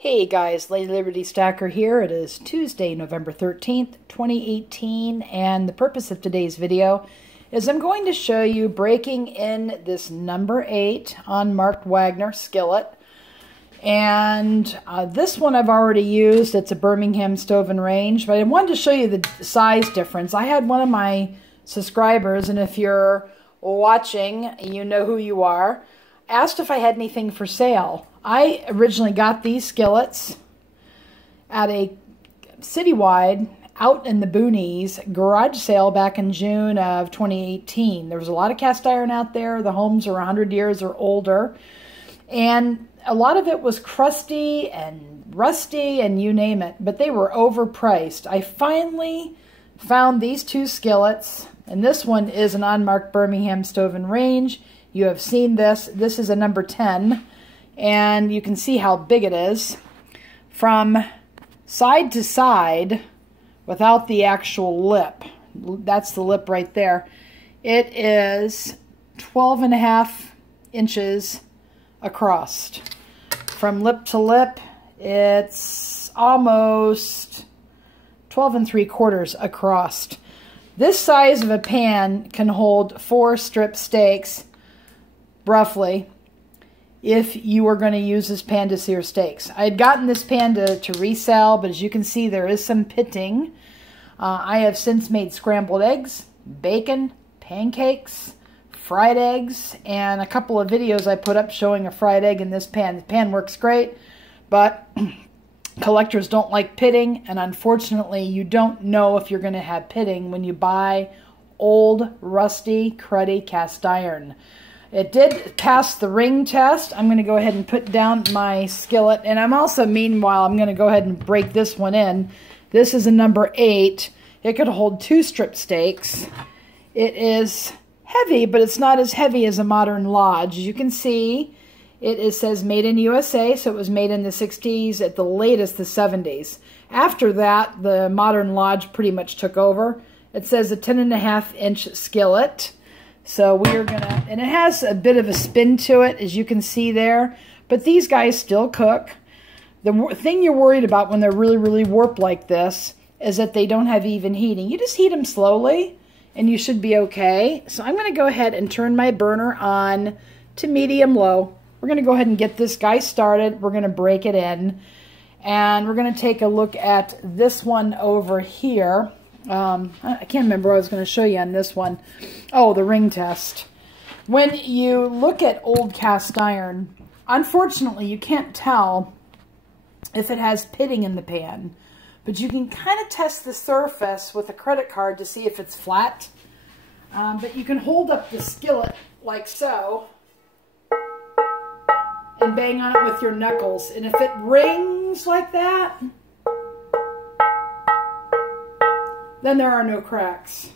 Hey guys, LadyLibertyStacker here. It is Tuesday, November 13th, 2018, and the purpose of today's video is I'm going to show you breaking in this number 8 unmarked Wagner skillet. And this one I've already used. It's a Birmingham stove and range, but I wanted to show you the size difference. I had one of my subscribers, and if you're watching, you know who you are, asked if I had anything for sale. I originally got these skillets at a citywide, out in the boonies, garage sale back in June of 2018. There was a lot of cast iron out there. The homes are 100 years or older. And a lot of it was crusty and rusty and you name it. But they were overpriced. I finally found these two skillets. And this one is an unmarked Birmingham stove and range. You have seen this. This is a number 10. And you can see how big it is. From side to side, without the actual lip, that's the lip right there, it is 12.5 inches across. From lip to lip, it's almost 12 3/4 across. This size of a pan can hold 4 strip steaks, roughly, if you were going to use this pan to sear steaks. I had gotten this pan to resell, but as you can see, there is some pitting. I have since made scrambled eggs, bacon, pancakes, fried eggs, and a couple of videos I put up showing a fried egg in this pan. The pan works great, but collectors don't like pitting, and unfortunately, you don't know if you're going to have pitting when you buy old, rusty, cruddy cast iron. It did pass the ring test. I'm going to go ahead and put down my skillet. And I'm also, meanwhile, I'm going to go ahead and break this one in. This is a number 8. It could hold 2 strip steaks. It is heavy, but it's not as heavy as a modern lodge. As you can see, it says made in USA, so it was made in the 60s, at the latest the 70s. After that, the modern lodge pretty much took over. It says a 10.5-inch skillet. So we are going to, and it has a bit of a spin to it, as you can see there. But these guys still cook. The thing you're worried about when they're really, really warped like this is that they don't have even heating. You just heat them slowly, and you should be okay. So I'm going to go ahead and turn my burner on to medium-low. We're going to go ahead and get this guy started. We're going to break it in. And we're going to take a look at this one over here. I can't remember what I was going to show you on this one. Oh, the ring test. When you look at old cast iron, unfortunately, you can't tell if it has pitting in the pan. But you can kind of test the surface with a credit card to see if it's flat. But you can hold up the skillet like so and bang on it with your knuckles. And if it rings like that, then there are no cracks.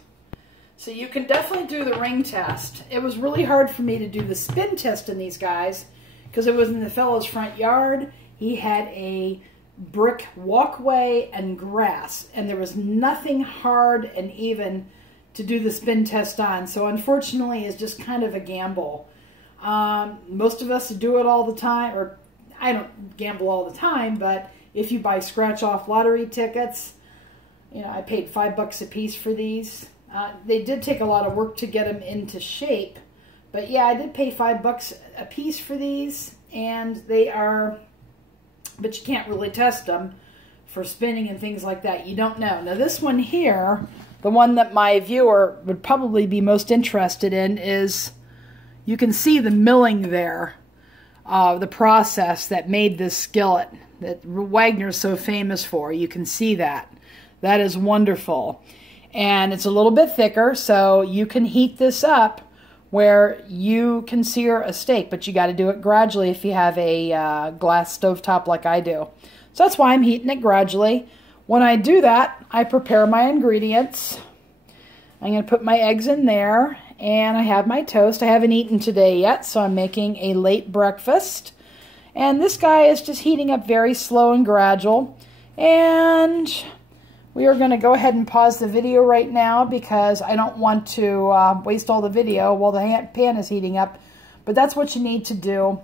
So you can definitely do the ring test. It was really hard for me to do the spin test in these guys because it was in the fellow's front yard. He had a brick walkway and grass, and there was nothing hard and even to do the spin test on. So unfortunately, it's just kind of a gamble. Most of us do it all the time, or I don't gamble all the time, but if you buy scratch-off lottery tickets, you know, I paid $5 a piece for these. They did take a lot of work to get them into shape. But yeah, I did pay $5 a piece for these. And they are, but you can't really test them for spinning and things like that. You don't know. Now this one here, the one that my viewer would probably be most interested in is, you can see the milling there. The process that made this skillet that Wagner's so famous for. You can see that. That is wonderful. And it's a little bit thicker, so you can heat this up where you can sear a steak, but you got to do it gradually if you have a glass stovetop like I do. So that's why I'm heating it gradually. When I do that, I prepare my ingredients. I'm going to put my eggs in there, and I have my toast. I haven't eaten today yet, so I'm making a late breakfast. And this guy is just heating up very slow and gradual. And we are going to go ahead and pause the video right now because I don't want to waste all the video while the pan is heating up. But that's what you need to do.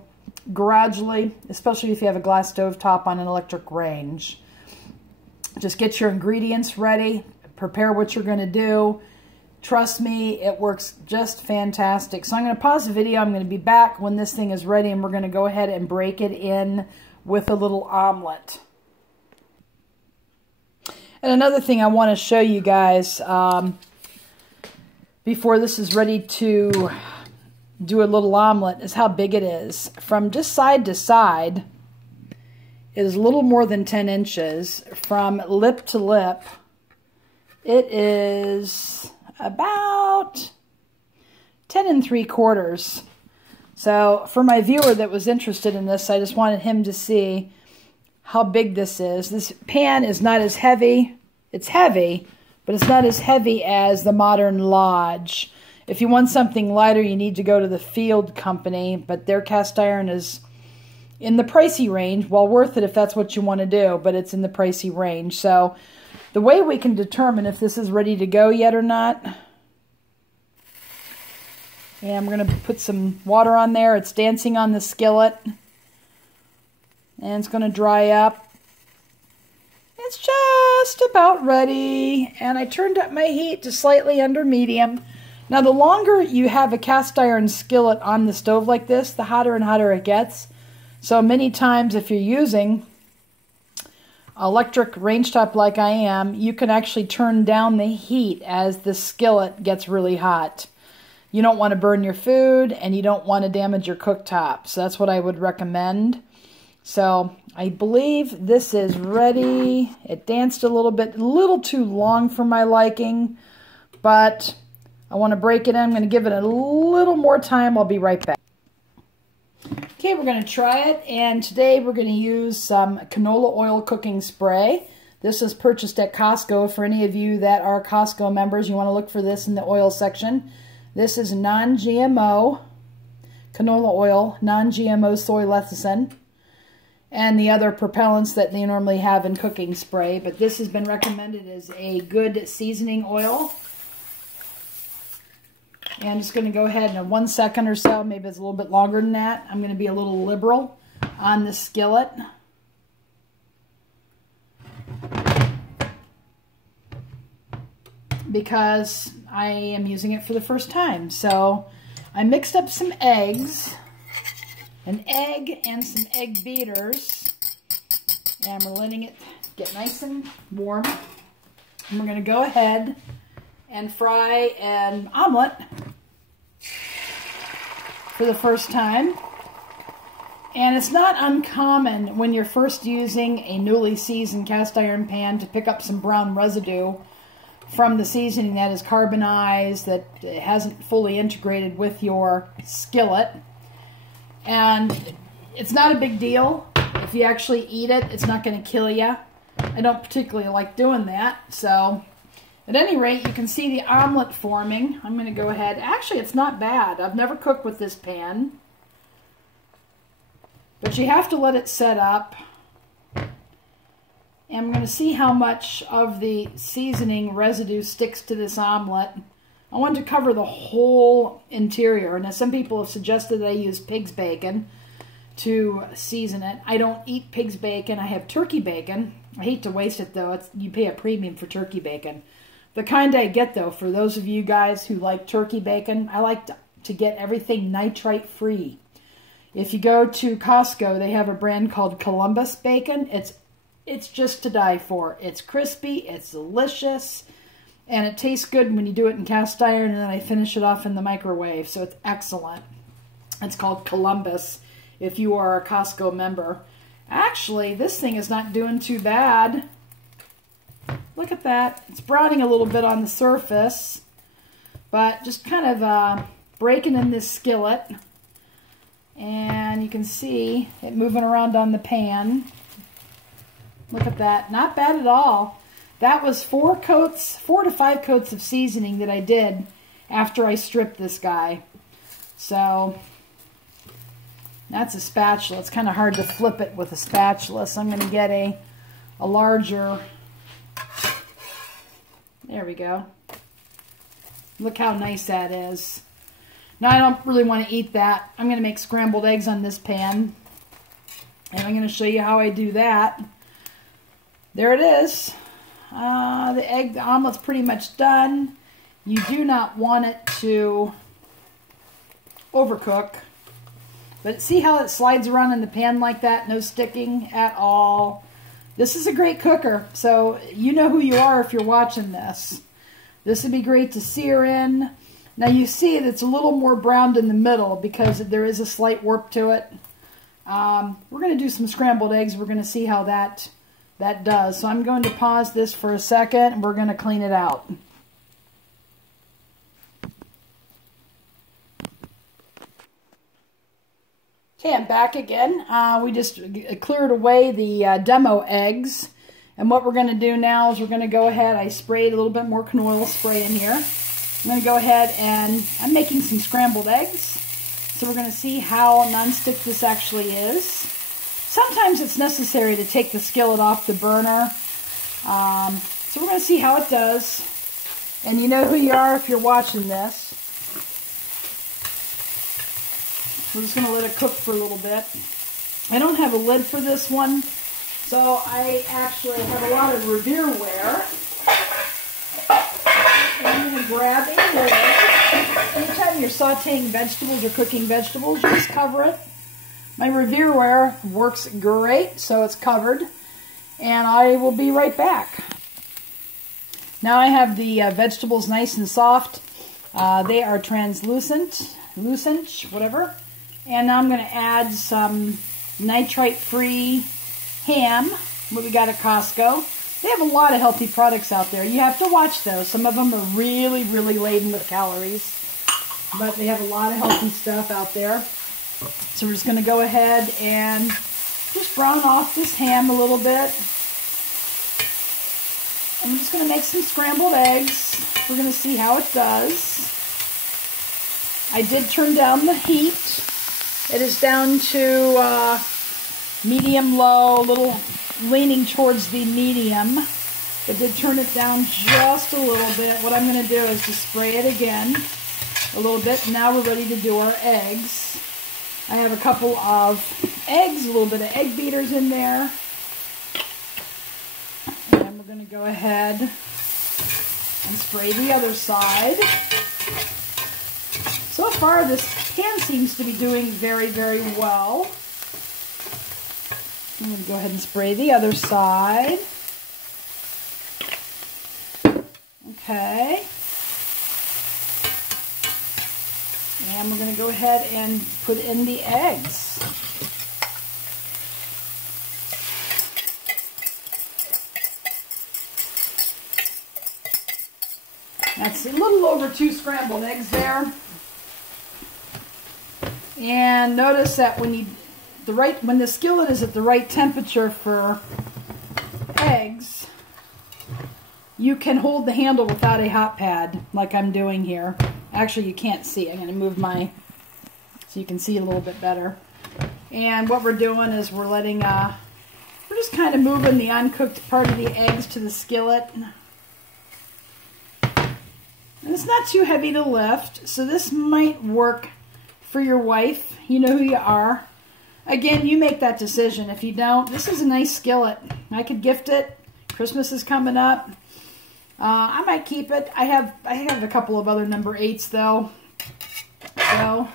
gradually, especially if you have a glass stove top on an electric range. Just get your ingredients ready, prepare what you're going to do. Trust me, it works just fantastic. So I'm going to pause the video. I'm going to be back when this thing is ready, and we're going to go ahead and break it in with a little omelet. And another thing I want to show you guys before this is ready to do a little omelet is how big it is. From just side to side, it is a little more than 10 inches. From lip to lip, it is about 10 3/4. So for my viewer that was interested in this, I just wanted him to see how big this is. This pan is not as heavy. It's heavy, but it's not as heavy as the Modern Lodge. If you want something lighter, you need to go to the Field Company, but their cast iron is in the pricey range. Well, worth it if that's what you want to do, but it's in the pricey range. So the way we can determine if this is ready to go yet or not, and we're going to put some water on there. It's dancing on the skillet, and it's going to dry up. It's just about ready, and I turned up my heat to slightly under medium. Now, the longer you have a cast iron skillet on the stove like this, the hotter and hotter it gets. So many times if you're using electric range top like I am, you can actually turn down the heat as the skillet gets really hot. You don't want to burn your food, and you don't want to damage your cooktop. So that's what I would recommend. So I believe this is ready. It danced a little too long for my liking, but I want to break it in. I'm going to give it a little more time. I'll be right back. Okay, we're going to try it, and today we're going to use some canola oil cooking spray. This is purchased at Costco. For any of you that are Costco members, you want to look for this in the oil section. This is non-GMO canola oil, non-GMO soy lecithin, and the other propellants that they normally have in cooking spray. But this has been recommended as a good seasoning oil. And I'm just going to go ahead and in 1 second or so, maybe it's a little bit longer than that, I'm going to be a little liberal on the skillet. Because I am using it for the first time. So I mixed up some eggs, an egg and some egg beaters, and we're letting it get nice and warm. And we're going to go ahead and fry an omelet for the first time. And it's not uncommon when you're first using a newly seasoned cast iron pan to pick up some brown residue from the seasoning that is carbonized, that hasn't fully integrated with your skillet. And it's not a big deal. If you actually eat it, it's not going to kill you. I don't particularly like doing that. So at any rate, you can see the omelet forming. I'm going to go ahead. Actually, it's not bad. I've never cooked with this pan. But you have to let it set up. And I'm going to see how much of the seasoning residue sticks to this omelet. I want to cover the whole interior. Now, some people have suggested that I use pig's bacon to season it. I don't eat pig's bacon. I have turkey bacon. I hate to waste it, though. You pay a premium for turkey bacon. The kind I get, though, for those of you guys who like turkey bacon, I like to get everything nitrate-free. If you go to Costco, they have a brand called Columbus bacon. It's just to die for. It's crispy, it's delicious, and it tastes good when you do it in cast iron, and then I finish it off in the microwave, so it's excellent. It's called Columbus if you are a Costco member. Actually, this thing is not doing too bad. Look at that. It's browning a little bit on the surface, but just kind of breaking in this skillet, and you can see it moving around on the pan. Look at that. Not bad at all. That was 4 to 5 coats of seasoning that I did after I stripped this guy. So that's a spatula. It's kind of hard to flip it with a spatula, so I'm going to get a larger. There we go. Look how nice that is. Now, I don't really want to eat that. I'm going to make scrambled eggs on this pan. And I'm going to show you how I do that. There it is. The omelet's pretty much done. You do not want it to overcook. But see how it slides around in the pan like that? No sticking at all. This is a great cooker. So you know who you are if you're watching this. This would be great to sear in. Now you see that it's a little more browned in the middle because there is a slight warp to it. We're going to do some scrambled eggs. We're going to see how that does. So I'm going to pause this for a second and we're going to clean it out. Okay, I'm back again. We just cleared away the demo eggs. And what we're going to do now is we're going to go ahead. I sprayed a little bit more canola spray in here. I'm going to go ahead and I'm making some scrambled eggs. So we're going to see how nonstick this actually is. Sometimes it's necessary to take the skillet off the burner. So we're going to see how it does. And you know who you are if you're watching this. We're just going to let it cook for a little bit. I don't have a lid for this one. So I actually have a lot of Ware. And I'm going to grab a lid. Anytime you're sauteing vegetables or cooking vegetables, you just cover it. My Ware works great, so it's covered. And I will be right back. Now I have the vegetables nice and soft. They are translucent, whatever. And now I'm going to add some nitrate-free ham, what we got at Costco. They have a lot of healthy products out there. You have to watch those. Some of them are really, really laden with calories. But they have a lot of healthy stuff out there. So we're just going to go ahead and just brown off this ham a little bit. I'm just going to make some scrambled eggs. We're going to see how it does. I did turn down the heat. It is down to medium-low, a little leaning towards the medium. I did turn it down just a little bit. What I'm going to do is just spray it again a little bit. Now we're ready to do our eggs. I have a couple of eggs, a little bit of egg beaters in there. And we're going to go ahead and spray the other side. So far, this pan seems to be doing very, very well. I'm going to go ahead and spray the other side. Okay. And we're going to go ahead and put in the eggs. That's a little over 2 scrambled eggs there. And notice that when the skillet is at the right temperature for eggs, you can hold the handle without a hot pad, like I'm doing here. Actually, you can't see. I'm going to move so you can see a little bit better. And what we're doing is we're just kind of moving the uncooked part of the eggs to the skillet. And it's not too heavy to lift, so this might work for your wife. You know who you are. Again, you make that decision. If you don't, this is a nice skillet. I could gift it. Christmas is coming up. I might keep it. I have a couple of other number 8s though. So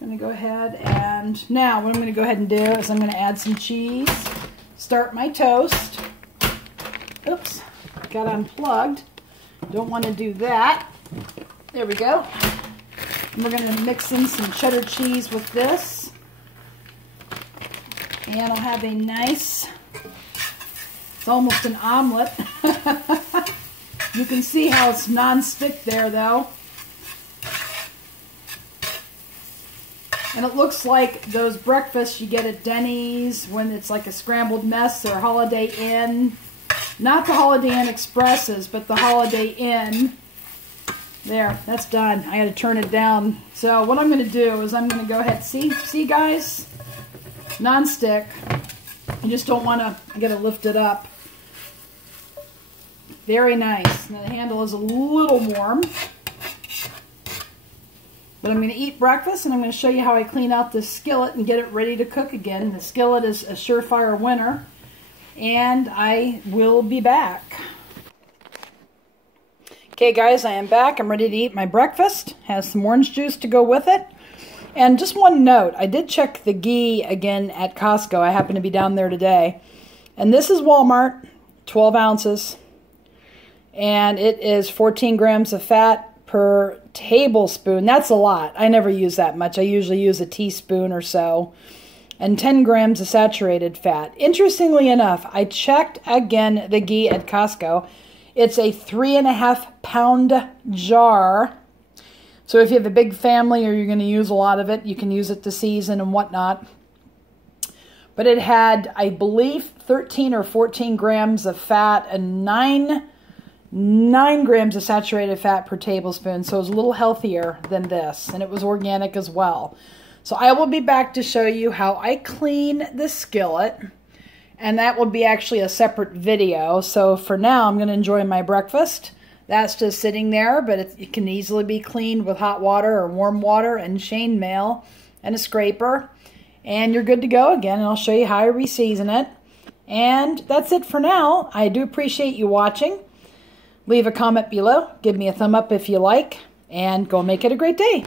I'm going to go ahead and now what I'm going to go ahead and do is I'm going to add some cheese. Start my toast. Oops, got unplugged. Don't want to do that. There we go. And we're going to mix in some cheddar cheese with this. And I'll have a nice, it's almost an omelet. You can see how it's non-stick there though. And it looks like those breakfasts you get at Denny's when it's like a scrambled mess or Holiday Inn. Not the Holiday Inn Expresses, but the Holiday Inn. There, that's done. I got to turn it down. So what I'm going to do is I'm going to go ahead. See guys? Non-stick. You just don't want to, I got to lift it up. Very nice. Now the handle is a little warm. But I'm going to eat breakfast, and I'm going to show you how I clean out this skillet and get it ready to cook again. The skillet is a surefire winner, and I will be back. Okay guys, I am back. I'm ready to eat my breakfast. Has some orange juice to go with it. And just one note, I did check the ghee again at Costco. I happen to be down there today. And this is Walmart, 12 ounces. And it is 14 grams of fat per tablespoon. That's a lot. I never use that much. I usually use a teaspoon or so. And 10 grams of saturated fat. Interestingly enough, I checked again the ghee at Costco. It's a 3.5 pound jar. So if you have a big family or you're going to use a lot of it, you can use it to season and whatnot. But it had, I believe, 13 or 14 grams of fat and 9 grams of saturated fat per tablespoon. So it was a little healthier than this. And it was organic as well. So I will be back to show you how I clean the skillet. And that will be actually a separate video. So for now, I'm going to enjoy my breakfast. That's just sitting there, but it can easily be cleaned with hot water or warm water and chainmail and a scraper. And you're good to go again, and I'll show you how I reseason it. And that's it for now. I do appreciate you watching. Leave a comment below. Give me a thumb up if you like. And go make it a great day.